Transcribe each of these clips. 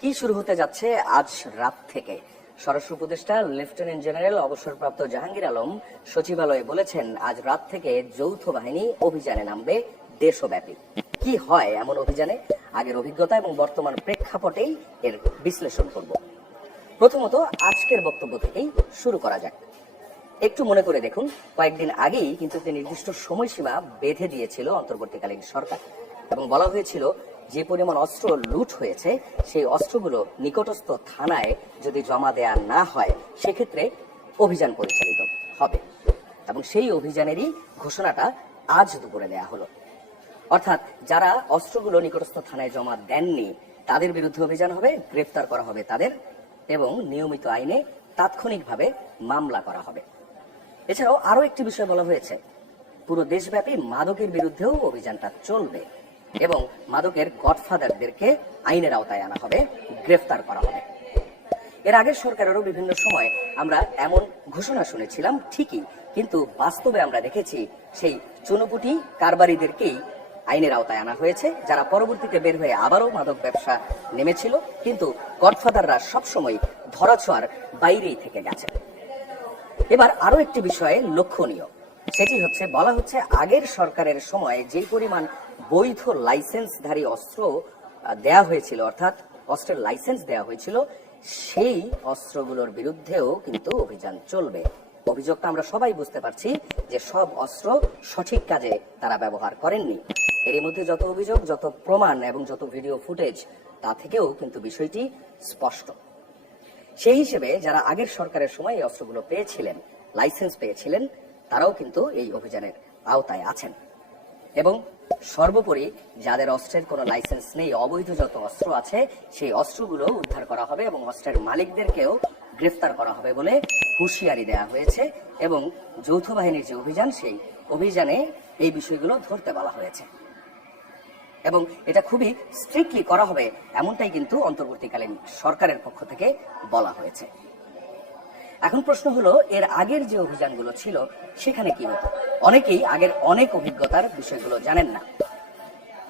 কি শুরু হতে যাচ্ছে আজ রাত থেকে? স্বরাষ্ট্র উপদেষ্টা, লেফটেন্যান্ট জেনারেল, অবসরপ্রাপ্ত জাহাঙ্গীর আলম সচিবালয়ে বলেছেন, আজ রাত থেকে যৌথ বাহিনী অভিযানে নামবে দেশব্যাপী। কি হয় এমন অভিযানে? আগের অভিজ্ঞতা এবং বর্তমান প্রেক্ষাপটেই এর বিশ্লেষণ করব। প্রথমত, আজকের বক্তব্য থেকেই শুরু করা যাক। একটু মনে করে দেখুন, কয়েকদিন আগেই কিন্তু একটি নির্দিষ্ট সময়সীমা বেঁধে দিয়েছিল অন্তর্বর্তীকালীন সরকার। এবং বলা হয়েছিল যে পরিমাণ অস্ত্র লুট হয়েছে, সেই অস্ত্রগুলো নিকটস্থ থানায় যদি জমা দেয়া না হয়, সেক্ষেত্রে অভিযান পরিচালিত হবে। এবং সেই অভিযানেরই ঘোষণাটা আজ দুপুরে দেয়া হলো। অর্থাৎ যারা অস্ত্রগুলো নিকটস্থ থানায় জমা দেননি, তাদের বিরুদ্ধে অভিযান হবে, গ্রেফতার করা হবে তাদের, এবং নিয়মিত আইনে তাৎক্ষণিকভাবে মামলা করা হবে। এছাড়াও আরও একটি বিষয় বলা হয়েছে। পুরো দেশব্যাপী মাদকের বিরুদ্ধেও অভিযানটা চলবে। এবং মাদকের গডফাদারদেরকে আইনের আওতায় আনা হবে, গ্রেফতার করা হবে। এর আগের সরকারেরও বিভিন্ন সময় আমরা এমন ঘোষণা শুনেছিলাম, ঠিকই, কিন্তু বাস্তবে আমরা দেখেছি সেই চুনোপুটি কারবারিদেরকেই আইনের আওতায় আনা হয়েছে। যারা পরবর্তীতে বের হয়ে আবারও মাদক ব্যবসা নেমেছিল, কিন্তু গডফাদাররা সবসময় ধরাছোঁয়ার বাইরেই থেকে গেছে। এবার আরও একটি বিষয়ে লক্ষণীয়, সেটি হচ্ছে, বলা হচ্ছে, আগের সরকারের সময় যে পরিমাণ বৈধ লাইসেন্সধারী অস্ত্র দেয়া হয়েছিল, অর্থাৎ অস্ত্রের লাইসেন্স দেয়া হয়েছিল, সেই অস্ত্রগুলোর বিরুদ্ধেও কিন্তু অভিযান চলবে। অভিযোগটা আমরা সবাই বুঝতে পারছি যে সব অস্ত্র সঠিক কাজে তারা ব্যবহার করেননি। এর মধ্যে যত অভিযোগ, যত প্রমাণ এবং যত ভিডিও ফুটেজ, তা থেকেও কিন্তু বিষয়টি স্পষ্ট। সেই হিসেবে যারা আগের সরকারের সময় এই অস্ত্রগুলো পেয়েছিলেন, লাইসেন্স পেয়েছিলেন, তারাও কিন্তু এই অভিযানের আওতায় আছেন। এবং সর্বোপরি যাদের অস্ত্রের কোনো লাইসেন্স নেই, অবৈধ যত অস্ত্র আছে, সেই অস্ত্রগুলো উদ্ধার করা হবে এবং অস্ত্রের মালিকদেরকেও গ্রেফতার করা হবে বলে হুঁশিয়ারি দেওয়া হয়েছে এবং যৌথ বাহিনীর যে অভিযান, সেই অভিযানে এই বিষয়গুলো ধরতে বলা হয়েছে। এবং এটা খুবই স্ট্রিক্টলি করা হবে, এমনটাই কিন্তু অন্তর্বর্তীকালীন সরকারের পক্ষ থেকে বলা হয়েছে। এখন প্রশ্ন হলো, এর আগের যে অভিযানগুলো ছিল, সেখানে কি হতো? অনেকেই আগের অনেক অভিজ্ঞতার বিষয়গুলো জানেন না।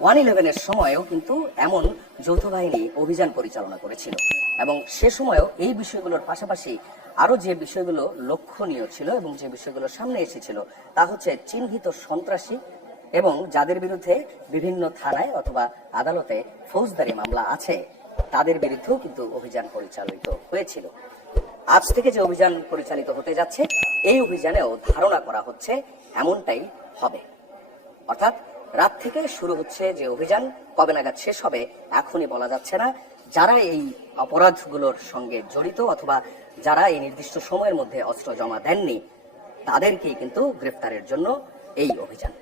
ওয়ান ইলেভেনের সময়ও কিন্তু এমন যৌথ বাহিনী অভিযান পরিচালনা করেছিল এবং সে সময়ও এই বিষয়গুলোর পাশাপাশি আরও যে বিষয়গুলো লক্ষণীয় ছিল এবং যে বিষয়গুলো সামনে এসেছিল, তা হচ্ছে চিহ্নিত সন্ত্রাসী এবং যাদের বিরুদ্ধে বিভিন্ন থানায় অথবা আদালতে ফৌজদারি মামলা আছে, তাদের বিরুদ্ধেও কিন্তু অভিযান পরিচালিত হয়েছিল। আজ থেকে যে অভিযান পরিচালিত হতে যাচ্ছে, এই অভিযানেও ধারণা করা হচ্ছে এমনটাই হবে। অর্থাৎ রাত থেকে শুরু হচ্ছে যে অভিযান, কবে নাগাদ শেষ হবে এখনই বলা যাচ্ছে না। যারা এই অপরাধগুলোর সঙ্গে জড়িত অথবা যারা এই নির্দিষ্ট সময়ের মধ্যে অস্ত্র জমা দেননি, তাদেরকেই কিন্তু গ্রেফতারের জন্য এই অভিযান।